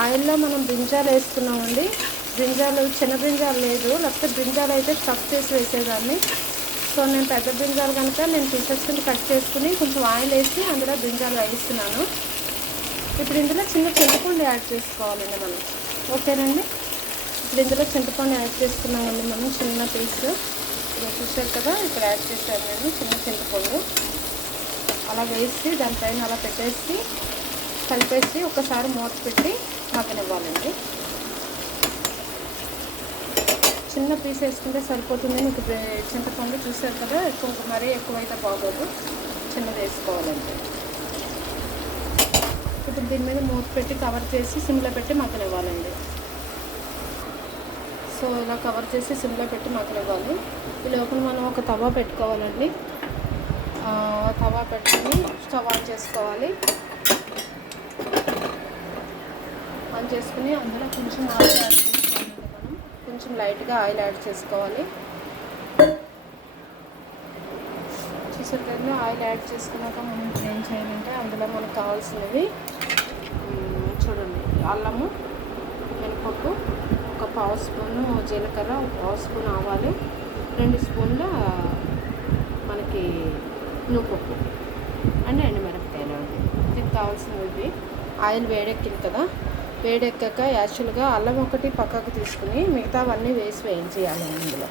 ఆయిల్లో మనం బ్రింజాలు వేసుకున్నామండి. బ్రింజాలు చిన్న బ్రింజాలు లేదు. లేకపోతే బ్రింజాలు అయితే స్టఫ్ చేసి వేసేదాన్ని. సో నేను పెద్ద బ్రింజాలు కనుక నేను పీసెస్ కింద కట్ చేసుకుని కొంచెం ఆయిల్ వేసి అందులో బ్రింజాలు వేయిస్తున్నాను. ఇప్పుడు ఇందులో చిన్న చింతపండు యాడ్ చేసుకోవాలండి మనం. ఓకేనండి? ఇప్పుడు ఇందులో చింతపండు యాడ్ చేసుకున్నామండి మనం చిన్న పీస్. ఇలా చూసారు కదా ఇక్కడ యాడ్ చేశాను నేను చిన్న చింతపండు. అలా వేసి దానిపైన అలా పెట్టేసి కలిపేసి ఒకసారి మూత పెట్టి మగ్గనివ్వాలండి చిన్న పీస్ వేసుకుంటే సరిపోతుంది. మీకు చింతపండు చూసారు కదా ఎక్కువ మరీ ఎక్కువైతే బాగోదు. చిన్నది వేసుకోవాలండి. ఇప్పుడు దీని మీద మూత పెట్టి కవర్ చేసి సిమ్లో పెట్టి మగ్గనివ్వాలండి సో ఇలా కవర్ చేసి సిమ్లో పెట్టి మగ్గనివ్వాలి ఈ లోపల మనం ఒక తవా పెట్టుకోవాలండి. ఆ, తవా పెట్టుకొని స్టవ్ ఆన్ చేసుకోవాలి. ఆన్ చేసుకుని అందులో కొంచెం ఆయిల్ యాడ్ చేసుకోవాలి మనం. కొంచెం లైట్గా ఆయిల్ యాడ్ చేసుకోవాలి. చూసారు కదా ఆయిల్ యాడ్ చేసుకున్నాక మనం ఏం చేయాలంటే అందులో మనకు కావాల్సినవి చూడండి అల్లము మినపప్పు ఒక పావు స్పూను జీలకర్ర ఒక పావు స్పూన్ ఆవాలు రెండు స్పూన్ల మనకి నువ్వుపప్పు అండ్ ఎండుమిరపకాయలు. అండి ఇది కావాల్సినవి ఆయిల్ వేడెక్కింది కదా వేడెక్కాక యాక్చువల్గా అల్లం ఒకటి పక్కకు తీసుకుని మిగతావన్నీ వేసి వేయించేయాలి ఇందులో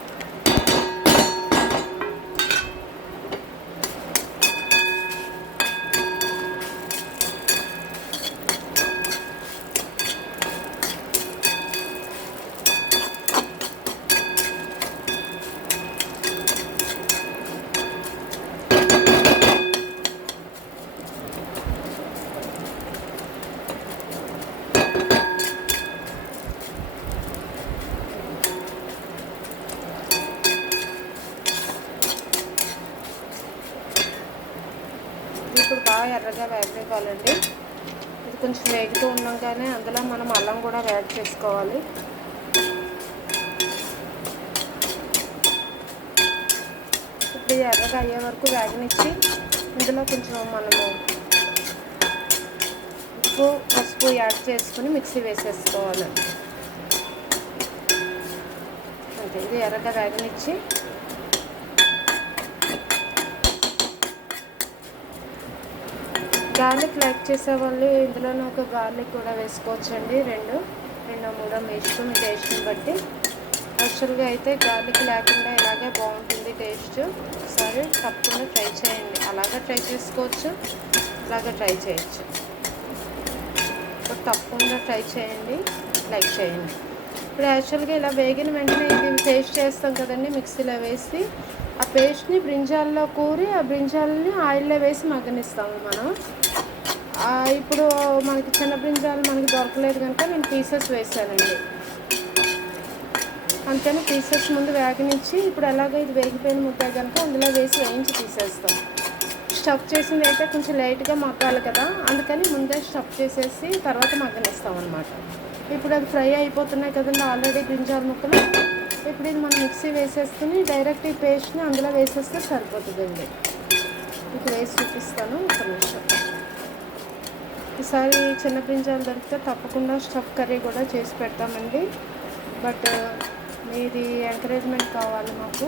ఇప్పుడు బాగా ఎర్రగా వేగనివ్వాలండి ఇది కొంచెం వేగుతూ కానీ అందులో మనం అల్లం కూడా యాడ్ చేసుకోవాలి. ఇప్పుడు ఎర్రగా అయ్యే వరకు వేగనిచ్చి ఇందులో కొంచెం మనము ఉప్పు పసుపు యాడ్ చేసుకుని మిక్సీ వేసేసుకోవాలి అంతే ఇది ఎర్రగా వేగనిచ్చి గార్లిక్ లైక్ చేసే వాళ్ళు ఇందులోనే ఒక గార్లిక్ కూడా వేసుకోవచ్చండి. రెండు రెండో మూడో మీ ఇష్టం మీ టేస్ట్ని బట్టి. యాక్చువల్గా అయితే గార్లిక్ లేకుండా ఇలాగే బాగుంటుంది టేస్ట్. సరే తప్పకుండా ట్రై చేయండి. అలాగే ట్రై చేసుకోవచ్చు అలాగే ట్రై చేయొచ్చు. తప్పకుండా ట్రై చేయండి లైక్ చేయండి. ఇప్పుడు యాక్చువల్గా ఇలా వేగిన వెంటనే ఇది పేస్ట్ చేస్తాం కదండి మిక్సీలో వేసి. ఆ పేస్ట్ని బ్రింజాల్లో కూరి ఆ బ్రింజాలని ఆయిల్లో వేసి మగ్గనిస్తాము మనం. ఇప్పుడు మనకి చిన్న బ్రింజాలు మనకి దొరకలేదు కనుక నేను పీసెస్ వేసానండి అంతేనా? పీసెస్ ముందు వేగనిచ్చి ఇప్పుడు ఎలాగో ఇది వేగిపోయిన ముద్ద కనుక అందులో వేసి వేయించి తీసేస్తాం. స్టఫ్ చేసింది అయితే కొంచెం లైట్గా మగ్గాలి కదా అందుకని ముందే స్టఫ్ చేసేసి తర్వాత మగ్గనిస్తాం అనమాట ఇప్పుడు అది ఫ్రై అయిపోతున్నాయి కదండి ఆల్రెడీ బ్రింజాల ముక్కలు. ఇప్పుడు ఇది మనం మిక్సీ వేసేసుకుని డైరెక్ట్ ఈ పేస్ట్ని అందులో వేసేస్తే సరిపోతుందండి. ఇప్పుడు వేసి చూపిస్తాను ఒక నిమిషం. ఈసారి చిన్న బ్రింజాలు దొరికితే తప్పకుండా స్టఫ్ కర్రీ కూడా చేసి పెడతామండి. బట్ మీది ఎంకరేజ్మెంట్ కావాలి మాకు.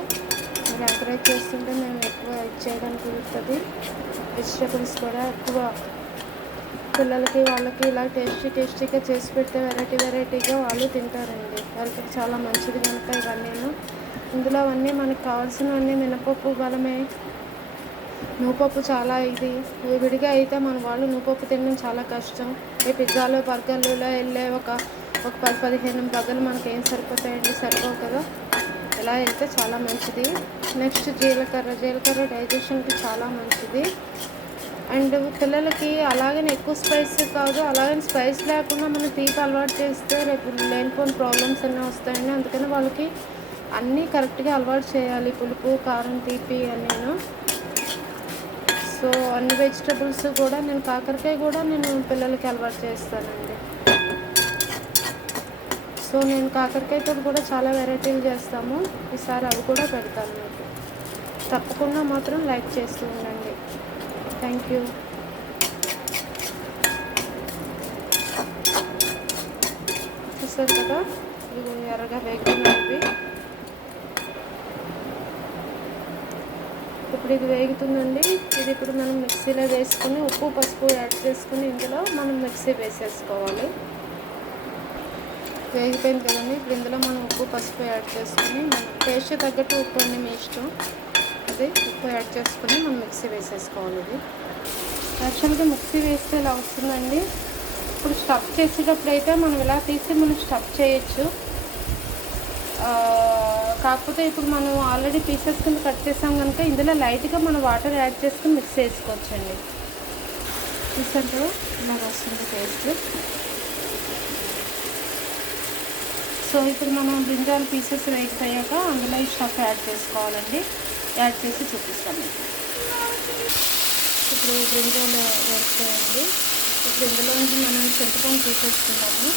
మీరు ఎంకరేజ్ చేస్తుంటే మేము ఎక్కువ ఇచ్చేయడానికి కుదురుతుంది వెజిటేబుల్స్ కూడా ఎక్కువ పిల్లలకి వాళ్ళకి ఇలా టేస్టీ టేస్టీగా చేసి పెడితే వెరైటీ వెరైటీగా వాళ్ళు తింటారండి. వాళ్ళకి చాలా మంచిది కనుక ఇవన్నీ ఇందులో అవన్నీ మనకు కావాల్సినవన్నీ మినపప్పు బలమే నూపప్పు చాలా ఇది. విడిగా అయితే మన వాళ్ళు నూపప్పు తినడం చాలా కష్టం. ఏ పిజ్జాలో బర్గర్లలో వెళ్ళే ఒక ఒక పది పదిహేను బర్గర్లు మనకి ఏం సరిపోతాయండి? సరిపోవు కదా? ఇలా వెళ్తే చాలా మంచిది. నెక్స్ట్ జీలకర్ర. జీలకర్ర డైజెషన్కి చాలా మంచిది. అండ్ పిల్లలకి అలాగని ఎక్కువ స్పైస్ కాదు. అలాగని స్పైస్ లేకుండా మనం తీపి అలవాటు చేస్తే రేపు లేనిపోని ప్రాబ్లమ్స్ అన్నీ వస్తాయండి. అందుకని వాళ్ళకి అన్నీ కరెక్ట్గా అలవాటు చేయాలి. పులుపు కారం తీపి అన్నీను. సో అన్ని వెజిటబుల్స్ కూడా నేను కాకరకాయ కూడా నేను పిల్లలకి అలవాటు చేస్తానండి. సో నేను కాకరకాయతో కూడా చాలా వెరైటీలు చేస్తాము. ఈసారి అవి కూడా పెడతాను మీకు. తప్పకుండా మాత్రం లైక్ చేస్తూ ఉండండి. Thank you. చూస్తారు కదా? ఇది ఎర్రగా వేగుతున్నవి ఇప్పుడు ఇది వేగుతుందండి. ఇది ఇప్పుడు మనం మిక్సీలో వేసుకుని ఉప్పు పసుపు యాడ్ చేసుకుని ఇందులో మనం మిక్సీ వేసేసుకోవాలి. వేగిపోయింది కదండి. ఇప్పుడు ఇందులో మనం ఉప్పు పసుపు యాడ్ చేసుకుని మనం టేస్ట్ తగ్గట్టు ఉప్పు అండి మీ ఇష్టం. అది ఉప్పు యాడ్ చేసుకుని మనం మిక్సీ వేసేసుకోవాలి ఇది. యాక్చువల్గా మిక్సీ వేస్తే ఇలా వస్తుందండి? ఇప్పుడు స్టఫ్ చేసేటప్పుడు అయితే మనం ఇలా తీసి మనం స్టఫ్ చేయొచ్చు. కాకపోతే ఇప్పుడు మనం ఆల్రెడీ పీసెస్ కింద కట్ చేసాం కనుక ఇందులో లైట్గా మనం వాటర్ యాడ్ చేసుకుని మిక్స్ చేసుకోవచ్చండి. చూసారు? ఇలా వస్తుంది టేస్ట్ సో ఇప్పుడు మనం బ్రింజాల్ పీసెస్ వేగిపోయాక అందులో ఈ స్టఫ్ యాడ్ చేసుకోవాలండి. యాడ్ చేసి చూపిస్తాం. ఇప్పుడు ఇప్పుడు బ్రింజాల్ చేయండి. ఇప్పుడు ఇందులో నుంచి మనం చింతపండు తీసేసుకున్నాము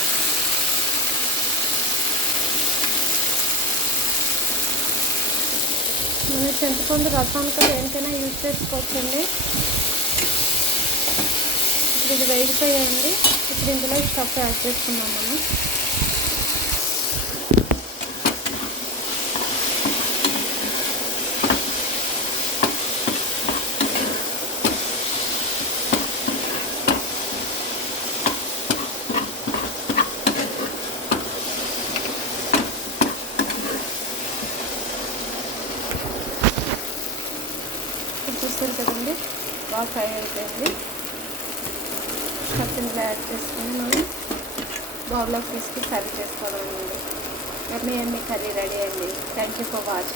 మనం చింతపండు రసానికి దేనికైనా యూజ్ చేసుకోవచ్చండి ఇప్పుడు ఇది వేగిపోయాయండి ఇప్పుడు ఇందులో స్టఫ్ యాడ్ చేసుకున్నాం మనం. ఇప్పుడు చూస్తారు కదండి. బాగా ఫ్రై అయిపోయింది. స్టఫ్ యాడ్ చేసుకుని మనం బౌల్లోకి తీసుకుని కర్రీ చేసుకోవడం అండి ఎమ్మి కర్రీ రెడీ అండి థ్యాంక్ యూ ఫర్ వాచింగ్.